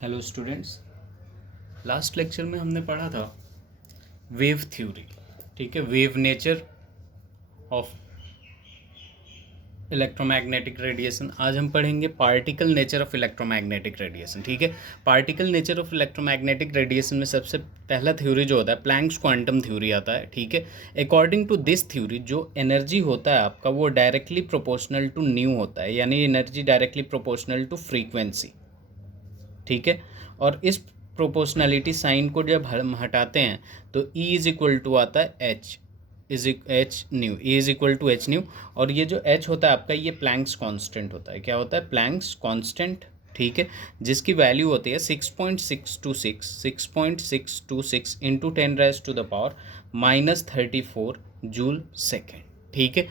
Hello students, last lecture में हमने पढ़ा था वेव थ्योरी। ठीक है, wave nature of electromagnetic radiation. आज हम पढ़ेंगे particle nature of electromagnetic radiation. ठीक है, particle nature of electromagnetic radiation में सबसे पहला थ्योरी जो होता है प्लैंक्स क्वांटम थ्योरी आता है। ठीक है, अकॉर्डिंग टू दिस थ्योरी जो एनर्जी होता है आपका वो डायरेक्टली प्रोपोर्शनल टू न्यू होता है, यानी energy directly proportional to frequency. ठीक है, और इस प्रोपोर्शनलिटी साइन को जब हम हटाते हैं तो E इज इक्वल टू आता है H nu, E is equal to H nu. और ये जो H होता है आपका ये प्लैंक्स कांस्टेंट होता है। क्या होता है? Planck's constant. ठीक है, जिसकी वैल्यू होती है 6.626 इंटू 10⁻⁻34 जूल सेकेंड। ठीक है,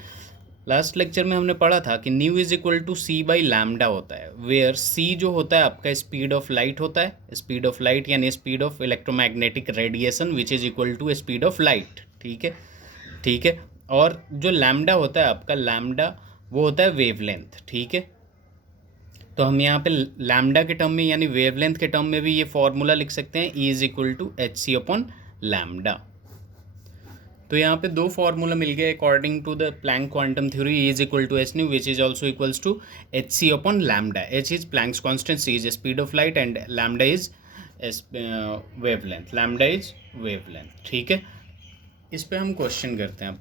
लास्ट लेक्चर में हमने पढ़ा था कि nu is equal to C by lambda होता है, वेयर सी जो होता है आपका स्पीड ऑफ लाइट होता है, स्पीड ऑफ लाइट यानी speed of electromagnetic radiation which is equal to speed of light. ठीक है, ठीक है, और जो लैम्डा होता है आपका, लैम्डा वो होता है वेवलेंथ। ठीक है, तो हम यहाँ पे लैम्डा के टर्म में यानी वेवलेंथ के टर्म में भी ये फॉर्मूला लिख सकते हैं, E is equal to H C upon lambda. तो यहाँ पे दो फार्मूला मिल गए according to the Planck quantum theory, E is equal to H nu which is also equals to H C upon lambda. H is Planck's constant, C is speed of light and lambda is wavelength. Lambda is wavelength. ठीक है, इस पे हम question करते हैं अब।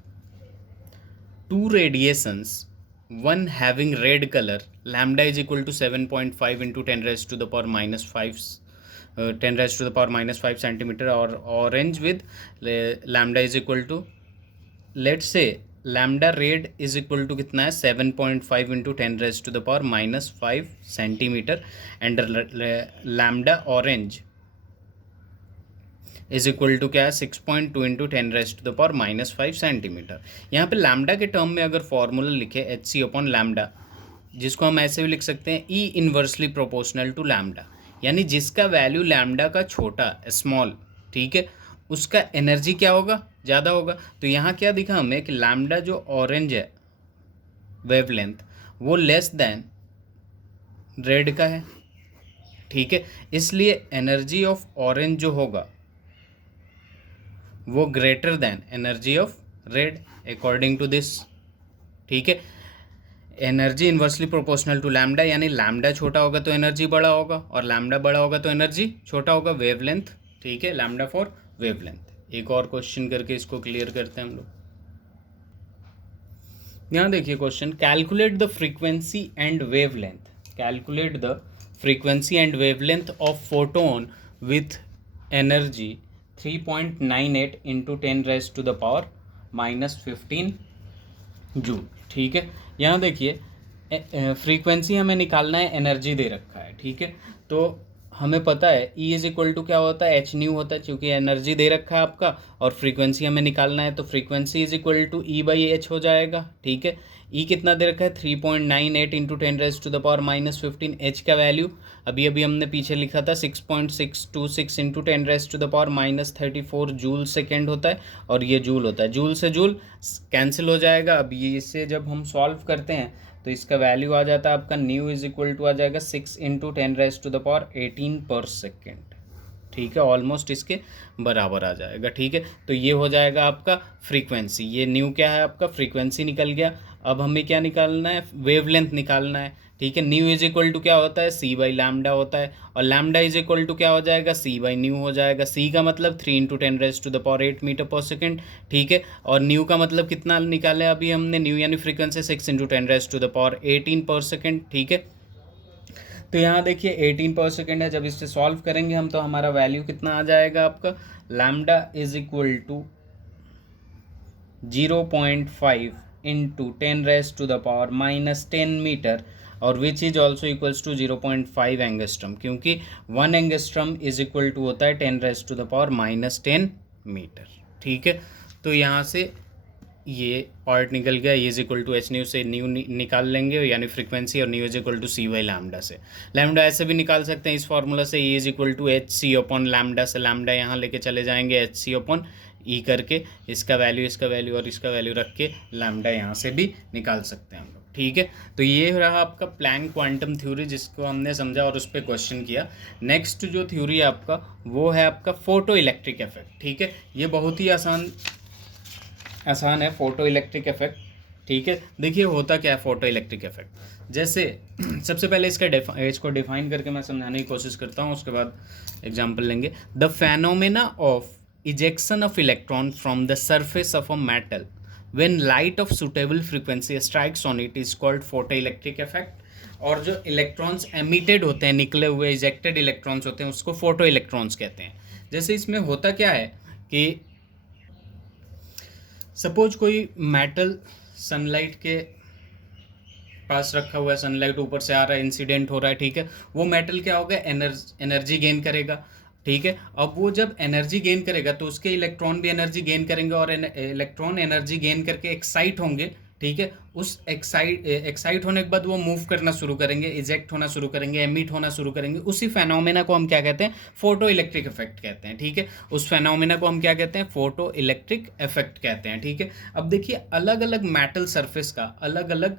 Two radiations, one having red colour, lambda is equal to 7.5 into 10⁻⁵ centimetre, और orange with lambda is equal to, let's say lambda red is equal to कितना है 7.5 into 10⁻⁵ centimetre, and lambda orange is equal to क्या है 6.2 into 10⁻⁵ centimetre. यहाँ पे lambda के term में अगर फॉर्मूला लिखे एच सी अपॉन लैम्डा, जिसको हम ऐसे भी लिख सकते हैं ई इन्वर्सली प्रोपोर्शनल टू लैम्डा, यानी जिसका वैल्यू लैम्डा का छोटा स्मॉल, ठीक है, उसका एनर्जी क्या होगा? ज़्यादा होगा। तो यहाँ क्या दिखा हमें कि लैम्डा जो ऑरेंज है वेवलेंथ वो लेस देन रेड का है। ठीक है, इसलिए एनर्जी ऑफ ऑरेंज जो होगा वो greater than energy of red according to this. ठीक है, energy inversely proportional to lambda, यानी लैम्डा छोटा होगा तो एनर्जी बड़ा होगा, और लैम्डा बड़ा होगा तो एनर्जी छोटा होगा, वेवलेंथ। ठीक है, लैम्डा फॉर वेवलेंथ। एक और क्वेश्चन करके इसको क्लियर करते हैं हम लोग। यहाँ देखिए question, calculate the frequency and wavelength, calculate the frequency and wavelength of photon with energy 3.98 into 10⁻⁻15 joule. ठीक है, यहाँ देखिए फ्रीक्वेंसी हमें निकालना है, एनर्जी दे रखा है। ठीक है, तो हमें पता है E इज इक्वल टू क्या होता है, एच न्यू होता है, क्योंकि एनर्जी दे रखा है आपका और फ्रीक्वेंसी हमें निकालना है, तो frequency is equal to E by H हो जाएगा। ठीक है, E कितना दे रखा है 3.98 इंटू 10⁻⁻15। एच का वैल्यू अभी अभी हमने पीछे लिखा था 6.626 इंटू 10⁻⁻34 जूल सेकेंड होता है, और ये जूल होता है। जूल से जूल कैंसिल हो जाएगा। अब ये इससे जब हम सॉल्व करते हैं तो इसका वैल्यू आ जाता है आपका न्यू इज इक्वल टू आ जाएगा 6 इंटू 10⁻18 पर सेकेंड। ठीक है, ऑलमोस्ट इसके बराबर आ जाएगा। ठीक है, तो ये हो जाएगा आपका फ्रीक्वेंसी, ये न्यू क्या है आपका फ्रीक्वेंसी निकल गया। अब हमें क्या निकालना है? वेवलेंथ निकालना है। ठीक है, न्यू इज इक्वल टू क्या होता है सी बाई लैम्डा होता है, और लैम्डा इज इक्वल टू क्या हो जाएगा सी बाई न्यू हो जाएगा। सी का मतलब 3 इंटू 10⁻8 मीटर पर सेकेंड। ठीक है, और न्यू का मतलब कितना निकाले अभी हमने, न्यू यानी फ्रीक्वेंसी 6 इंटू 10⁻18 पर सेकेंड। ठीक है, तो यहाँ देखिए 18 पर सेकेंड है, जब इससे सॉल्व करेंगे हम तो हमारा वैल्यू कितना आ जाएगा आपका, lambda is equal to 0.5 into 10⁻⁻10 metre, और which is also equals to 0.5 angstrom, क्योंकि 1 एंगस्ट्रम इज इक्वल टू होता है 10⁻⁻10 मीटर। ठीक है, तो यहाँ से ये पार्ट निकल गया। E is equal to H nu से न्यू निकाल लेंगे, यानी फ्रीक्वेंसी, और nu is equal to C by lambda से। लैम्डा ऐसे भी निकाल सकते हैं इस फार्मूला से, E is equal to H C upon lambda से लैम्डा यहाँ लेके चले जाएंगे एच सी अपॉन ई करके, इसका वैल्यू और इसका वैल्यू रख के लैम्डा यहाँ से भी निकाल सकते हैं हम लोग। ठीक है। तो ये रहा आपका प्लैंक क्वांटम थ्योरी, जिसको हमने समझा और उस पर क्वेश्चन किया। नेक्स्ट जो थ्योरी है आपका, वो है आपका फोटो इलेक्ट्रिक इफेक्ट। ठीक है, ये बहुत ही आसान है, फोटो इलेक्ट्रिक इफेक्ट। ठीक है, देखिए होता क्या है फोटो इलेक्ट्रिक इफेक्ट। जैसे सबसे पहले इसको डिफाइन करके मैं समझाने की कोशिश करता हूँ, उसके बाद एग्जांपल लेंगे। The phenomena of ejection of electron from the surface of a metal when light of suitable frequency strikes on it is called photo electric effect. और जो इलेक्ट्रॉन्स एमिटेड होते हैं, निकले हुए इजेक्टेड इलेक्ट्रॉन्स होते हैं, उसको फोटो इलेक्ट्रॉन्स कहते हैं। जैसे इसमें होता क्या है कि सपोज कोई मेटल सनलाइट के पास रखा हुआ है, सनलाइट ऊपर से आ रहा है, इंसिडेंट हो रहा है, ठीक है, वो मेटल क्या होगा, एनर्जी गेन करेगा। ठीक है, अब वो जब एनर्जी गेन करेगा तो उसके इलेक्ट्रॉन भी एनर्जी गेन करेंगे, और इलेक्ट्रॉन एनर्जी गेन करके एक्साइट होंगे। ठीक है, उस एक्साइट होने के बाद वो मूव करना शुरू करेंगे, इजेक्ट होना शुरू करेंगे, एमिट होना शुरू करेंगे। उसी फेनोमेना को हम क्या कहते हैं, फोटो इलेक्ट्रिक इफेक्ट कहते हैं। ठीक है, उस फेनोमेना को हम क्या कहते हैं, फोटो इलेक्ट्रिक इफेक्ट कहते हैं। ठीक है, अब देखिए अलग अलग मेटल सरफेस का अलग अलग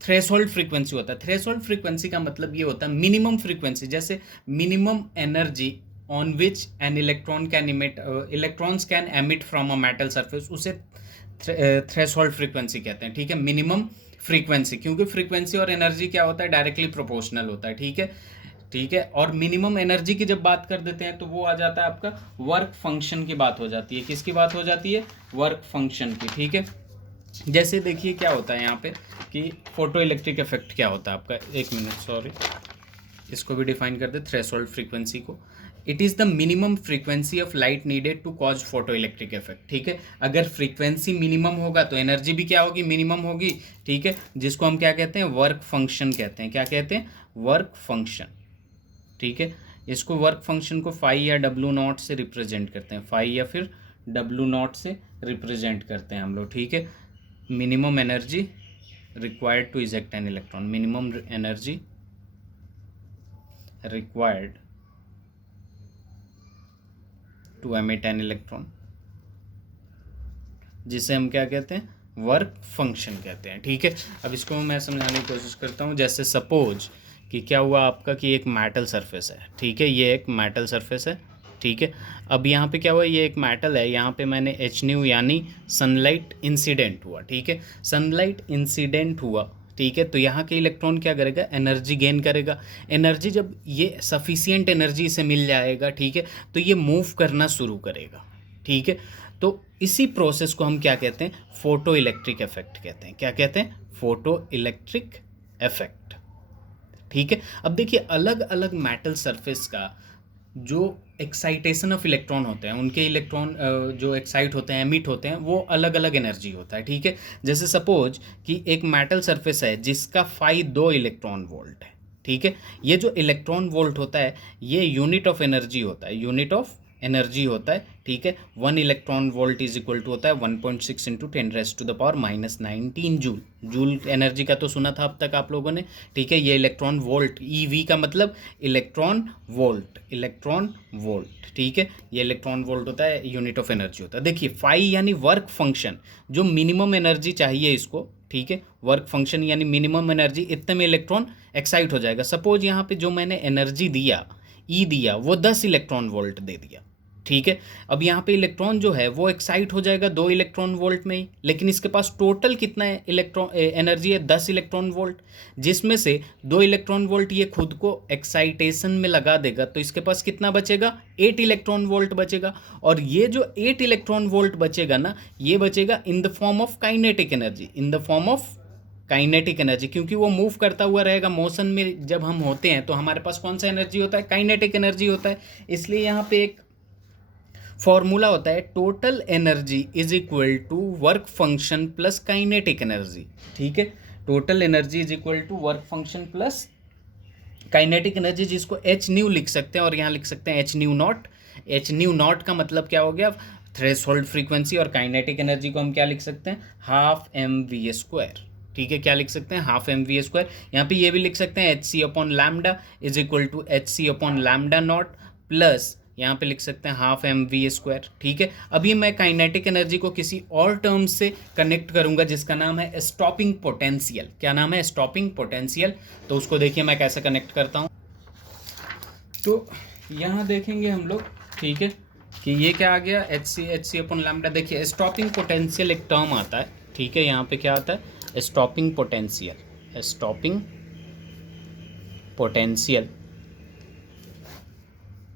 थ्रेशोल्ड फ्रीक्वेंसी होता है। थ्रेशोल्ड फ्रीक्वेंसी का मतलब ये होता है मिनिमम फ्रीक्वेंसी, जैसे minimum energy on which an electron can emit, electrons can emit from a metal surface, उसे थ्रेशोल्ड फ्रीक्वेंसी कहते हैं। ठीक है, मिनिमम फ्रीक्वेंसी, क्योंकि फ्रीक्वेंसी और एनर्जी क्या होता है, डायरेक्टली प्रोपोर्शनल होता है। ठीक है, ठीक है, और मिनिमम एनर्जी की जब बात कर देते हैं तो वो आ जाता है आपका वर्क फंक्शन की बात हो जाती है। किसकी बात हो जाती है, वर्क फंक्शन की। ठीक है, जैसे देखिए क्या होता है यहाँ पे कि फोटो इलेक्ट्रिक इफेक्ट क्या होता है आपका, एक मिनट सॉरी, इसको भी डिफाइन कर दे, थ्रेशोल्ड फ्रीक्वेंसी को। It is the minimum frequency of light needed to cause photo electric effect. ठीक है, अगर फ्रीक्वेंसी मिनिमम होगा तो एनर्जी भी क्या होगी, मिनिमम होगी। ठीक है, जिसको हम क्या कहते हैं, वर्क फंक्शन कहते हैं। क्या कहते हैं, वर्क फंक्शन। ठीक है, इसको वर्क फंक्शन को फाई या डब्ल्यू नॉट से रिप्रेजेंट करते हैं, फाई या फिर डब्ल्यू नॉट से रिप्रेजेंट करते हैं हम लोग। ठीक है, minimum energy required to eject an electron, minimum energy required to emit an electron, जिसे हम क्या कहते हैं, वर्क फंक्शन कहते हैं। ठीक है, अब इसको मैं समझाने की कोशिश करता हूँ। जैसे सपोज कि क्या हुआ आपका कि एक मेटल सरफेस है। ठीक है, ये एक मेटल सरफेस है। ठीक है, अब यहाँ पे क्या हुआ, ये एक मेटल है, यहाँ पे मैंने एच न्यू यानी सनलाइट इंसिडेंट हुआ। ठीक है, सनलाइट इंसिडेंट हुआ। ठीक है, तो यहाँ के इलेक्ट्रॉन क्या करेगा, एनर्जी गेन करेगा। एनर्जी जब ये सफिशियंट एनर्जी से मिल जाएगा, ठीक है, तो ये मूव करना शुरू करेगा। ठीक है, तो इसी प्रोसेस को हम क्या कहते हैं, फोटो इलेक्ट्रिक इफेक्ट कहते हैं। क्या कहते हैं, फोटो इलेक्ट्रिक इफेक्ट। ठीक है, अब देखिए अलग अलग मेटल सरफेस का जो एक्साइटेशन ऑफ इलेक्ट्रॉन होते हैं, उनके इलेक्ट्रॉन जो एक्साइट होते हैं, एमिट होते हैं, वो अलग अलग एनर्जी होता है। ठीक है, जैसे सपोज कि एक मेटल सरफेस है जिसका फाई 2 इलेक्ट्रॉन वोल्ट है। ठीक है, ये जो इलेक्ट्रॉन वोल्ट होता है ये यूनिट ऑफ एनर्जी होता है, यूनिट ऑफ एनर्जी होता है। ठीक है, 1 electron volt is equal to होता है 1.6 इंटू 10⁻⁻⁻⁹ जूल। जूल एनर्जी का तो सुना था अब तक आप लोगों ने। ठीक है, ये इलेक्ट्रॉन वोल्ट, ईवी का मतलब इलेक्ट्रॉन वोल्ट, इलेक्ट्रॉन वोल्ट। ठीक है, ये इलेक्ट्रॉन वोल्ट होता है, यूनिट ऑफ एनर्जी होता है। देखिए फाई यानी वर्क फंक्शन, जो मिनिमम एनर्जी चाहिए इसको। ठीक है, वर्क फंक्शन यानी मिनिमम एनर्जी, इतने में इलेक्ट्रॉन एक्साइट हो जाएगा। सपोज यहाँ पे जो मैंने एनर्जी दिया, ई दिया, वो 10 इलेक्ट्रॉन वोल्ट दे दिया। ठीक है, अब यहाँ पे इलेक्ट्रॉन जो है वो एक्साइट हो जाएगा 2 इलेक्ट्रॉन वोल्ट में ही, लेकिन इसके पास टोटल कितना है इलेक्ट्रॉन एनर्जी है, 10 इलेक्ट्रॉन वोल्ट, जिसमें से 2 इलेक्ट्रॉन वोल्ट ये खुद को एक्साइटेशन में लगा देगा, तो इसके पास कितना बचेगा, 8 इलेक्ट्रॉन वोल्ट बचेगा। और ये जो 8 इलेक्ट्रॉन वोल्ट बचेगा ना, ये बचेगा in the form of kinetic energy, in the form of kinetic energy, क्योंकि वो मूव करता हुआ रहेगा। मोशन में जब हम होते हैं तो हमारे पास कौन सा एनर्जी होता है, काइनेटिक एनर्जी होता है। इसलिए यहाँ पे एक फॉर्मूला होता है, total energy is equal to work function plus kinetic energy. ठीक है, total energy is equal to work function plus kinetic energy, जिसको एच न्यू लिख सकते हैं और यहाँ लिख सकते हैं H nu naught. H nu naught का मतलब क्या हो गया, थ्रेशोल्ड फ्रीक्वेंसी, और काइनेटिक एनर्जी को हम क्या लिख सकते हैं, हाफ mv²। ठीक है, क्या लिख सकते हैं, हाफ mv²। यहाँ पे ये भी लिख सकते हैं H C upon lambda is equal to H C upon lambda naught plus यहाँ पे लिख सकते हैं हाफ mv², ठीक है। अभी मैं काइनेटिक एनर्जी को किसी और टर्म से कनेक्ट करूँगा जिसका नाम है स्टॉपिंग पोटेंशियल। क्या नाम है? Stopping potential. तो उसको देखिए मैं कैसे कनेक्ट करता हूँ। तो यहाँ देखेंगे हम लोग, ठीक है, कि ये क्या आ गया, एच सी अपन लैम्डा। देखिए स्टॉपिंग पोटेंशियल एक टर्म आता है, ठीक है। यहाँ पे क्या आता है? Stopping potential. स्टॉपिंग पोटेंशियल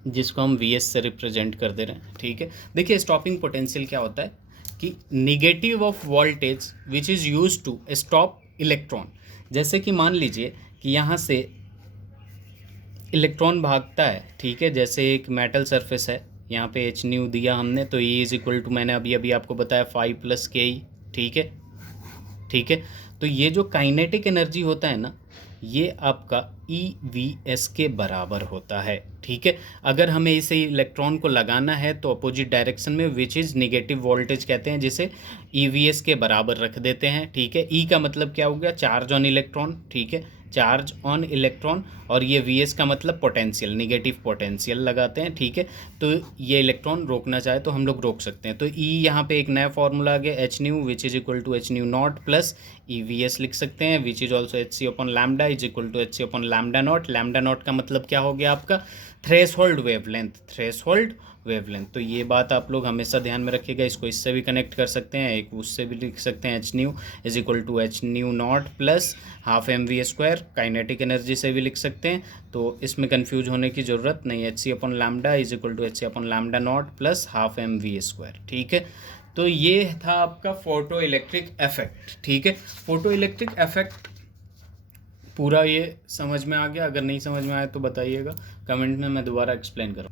जिसको हम वी एस से रिप्रेजेंट कर दे रहे हैं, ठीक है। देखिए स्टॉपिंग पोटेंशियल क्या होता है कि negative of voltage which is use to stop electron. जैसे कि मान लीजिए कि यहाँ से इलेक्ट्रॉन भागता है, ठीक है। जैसे एक मेटल सरफेस है, यहाँ पे एच न्यू दिया हमने, तो ई इज इक्वल टू, मैंने अभी अभी आपको बताया 5 + ke, ठीक है, ठीक है। तो ये जो काइनेटिक एनर्जी होता है ना, ये आपका EVS के बराबर होता है, ठीक है। अगर हमें इसे इलेक्ट्रॉन को लगाना है तो अपोजिट डायरेक्शन में, विच इज़ निगेटिव वोल्टेज कहते हैं, जिसे EVS के बराबर रख देते हैं, ठीक है। E का मतलब क्या हो गया? चार्ज ऑन इलेक्ट्रॉन, ठीक है, चार्ज ऑन इलेक्ट्रॉन। और ये VS का मतलब पोटेंशियल, निगेटिव पोटेंशियल लगाते हैं, ठीक है। तो ये इलेक्ट्रॉन रोकना चाहे तो हम लोग रोक सकते हैं। तो E यहाँ पे एक नया फॉर्मूला आ गया, H nu which is equal to H nu naught plus EVS लिख सकते हैं, which is also H C upon lambda is equal to H C upon lambda naught. Lambda naught का मतलब क्या हो गया आपका? Threshold wavelength, threshold wavelength. तो ये बात आप लोग हमेशा ध्यान में रखिएगा। इसको इससे भी कनेक्ट कर सकते हैं, एक उससे भी लिख सकते हैं, H nu is equal to H nu naught plus half mv²। Kinetic energy से भी लिख सकते हैं, तो इसमें कंफ्यूज होने की ज़रूरत नहीं। H C upon lambda is equal to H C upon lambda naught plus half mv², ठीक है। तो ये था आपका फोटो इलेक्ट्रिक इफेक्ट, ठीक है। फोटो इलेक्ट्रिक इफेक्ट पूरा ये समझ में आ गया? अगर नहीं समझ में आया तो बताइएगा कमेंट में, मैं दोबारा एक्सप्लेन करूँ।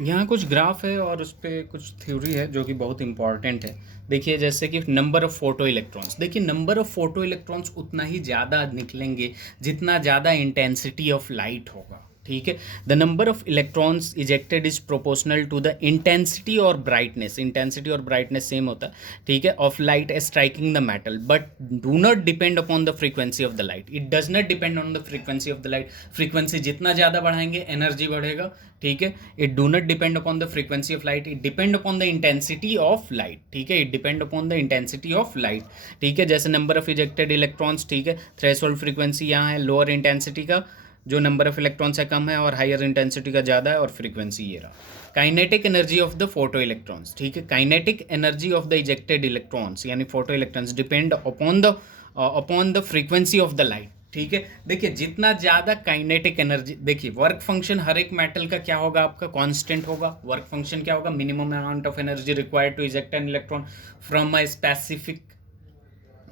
यहाँ कुछ ग्राफ है और उस पर कुछ थ्योरी है जो कि बहुत इंपॉर्टेंट है। देखिए जैसे कि नंबर ऑफ़ फोटो इलेक्ट्रॉन्स, देखिए नंबर ऑफ़ फोटो इलेक्ट्रॉन्स उतना ही ज़्यादा निकलेंगे जितना ज़्यादा इंटेंसिटी ऑफ लाइट होगा, ठीक है। The number of electrons ejected is proportional to the intensity और ब्राइटनेस, इंटेंसिटी और ब्राइटनेस सेम होता है, ठीक है, of light striking the metal, but do not depend upon the frequency of the light. It does not depend on the frequency of the light. Frequency जितना ज़्यादा बढ़ाएंगे energy बढ़ेगा, ठीक है। It do not depend upon the frequency of light, it depend upon the intensity of light, ठीक है। It depend upon the intensity of light, ठीक है। जैसे नंबर ऑफ इजेक्टेड इलेक्ट्रॉन्स, ठीक है, थ्रेशोल्ड फ्रीक्वेंसी यहाँ है लोअर इंटेंसिटी का, जो नंबर ऑफ इलेक्ट्रॉन से कम है, और हायर इंटेंसिटी का ज़्यादा है, और फ्रीक्वेंसी ये रहा। Kinetic energy of the photoelectrons, ठीक है, kinetic energy of the ejected electrons यानी photoelectrons depend upon the frequency of the light, ठीक है। देखिए जितना ज़्यादा काइनेटिक एनर्जी, देखिए वर्क फंक्शन हर एक मेटल का क्या होगा आपका? कांस्टेंट होगा। वर्क फंक्शन क्या होगा? Minimum amount of energy required to eject an electron from a specific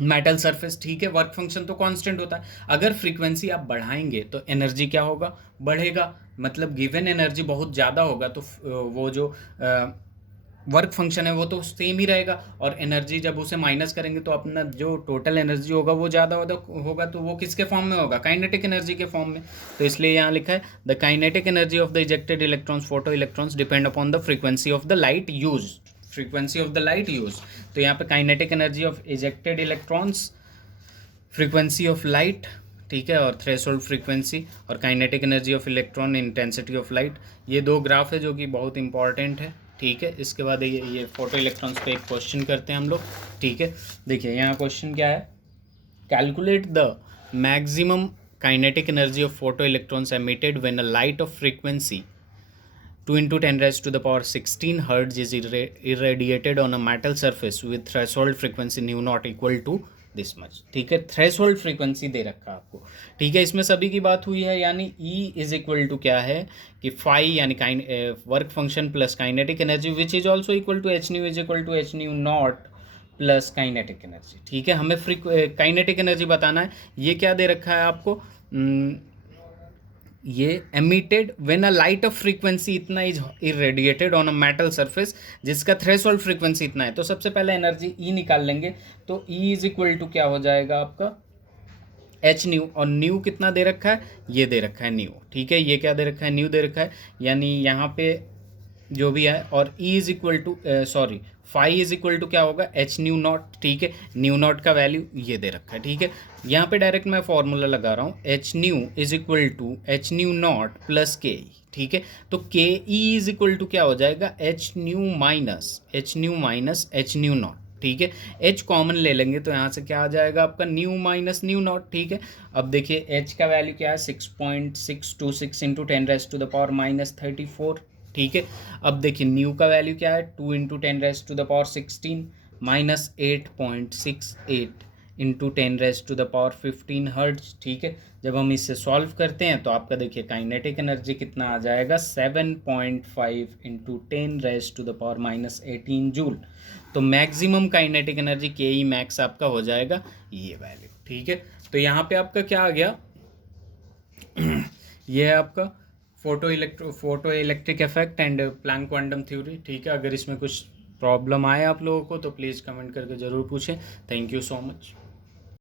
metal surface, ठीक है। वर्क फंक्शन तो कांस्टेंट होता है। अगर फ्रीक्वेंसी आप बढ़ाएंगे तो एनर्जी क्या होगा? बढ़ेगा। मतलब गिवन एनर्जी बहुत ज़्यादा होगा तो वो जो वर्क फंक्शन है वो तो सेम ही रहेगा, और एनर्जी जब उसे माइनस करेंगे तो अपना जो टोटल एनर्जी होगा वो ज़्यादा होगा, तो वो किसके फॉर्म में होगा? काइनेटिक एनर्जी के फॉर्म में। तो इसलिए यहाँ लिखा है the kinetic energy of the ejected electrons photo electrons depend upon the frequency of the light use, frequency of the light use. तो यहाँ पे kinetic energy of ejected electrons, frequency of light, ठीक है, और थ्रेशोल्ड फ्रीक्वेंसी, और kinetic energy of electron, intensity of light. ये दो graph है जो कि बहुत इंपॉर्टेंट है, ठीक है। इसके बाद ये फोटो इलेक्ट्रॉन्स पे एक क्वेश्चन करते हैं हम लोग, ठीक है। देखिए यहाँ क्वेश्चन क्या है? Calculate the maximum kinetic energy of photo electrons emitted when a light of frequency 2 × 10⁻16 Hz is irradiated on a metal surface with threshold frequency nu naught equal to this much, ठीक है। Threshold frequency दे रखा आपको, ठीक है। इसमें सभी की बात हुई है, यानी E इज इक्वल टू क्या है कि फाई यानी work function plus kinetic energy which is also equal to H nu is equal to H nu naught plus kinetic energy, ठीक है। हमें काइनेटिक एनर्जी बताना है। ये क्या दे रखा है आपको? ये emitted when a light of frequency इतना is irradiated on a metal surface जिसका थ्रेशोल्ड फ्रीक्वेंसी इतना है। तो सबसे पहले एनर्जी ई निकाल लेंगे, तो ई इज इक्वल टू क्या हो जाएगा आपका? एच न्यू, और न्यू कितना दे रखा है? ये दे रखा है न्यू, ठीक है। ये क्या दे रखा है? न्यू दे रखा है, यानी यहाँ पे जो भी है, और E is equal to phi is equal to क्या होगा, एच न्यू नॉट, ठीक है। न्यू नॉट का वैल्यू ये दे रखा है, ठीक है। यहाँ पे डायरेक्ट मैं फॉर्मूला लगा रहा हूँ, H nu is equal to H nu naught plus K E, ठीक है। तो के ई इज इक्वल टू क्या हो जाएगा, H new minus H nu not, ठीक है। एच कॉमन ले लेंगे तो यहाँ से क्या आ जाएगा आपका, न्यू माइनस न्यू नॉट, ठीक है। अब देखिए एच का वैल्यू क्या है, 6.626 इंटू 10⁻⁻34, ठीक है। अब देखिए न्यू का वैल्यू क्या है, 2 इंटू 10⁻16 माइनस 8.68 इंटू 10⁻15 हर्ट्ज, ठीक है। जब हम इसे सॉल्व करते हैं तो आपका देखिए काइनेटिक एनर्जी कितना आ जाएगा, 7.5 इंटू 10⁻⁻18 जूल। तो मैक्सिमम काइनेटिक एनर्जी के ई मैक्स आपका हो जाएगा ये वैल्यू, ठीक है। तो यहाँ पे आपका क्या आ गया ये है आपका photo electric effect and Planck quantum theory, ठीक है। अगर इसमें कुछ प्रॉब्लम आए आप लोगों को तो प्लीज़ कमेंट करके ज़रूर पूछें। Thank you so much.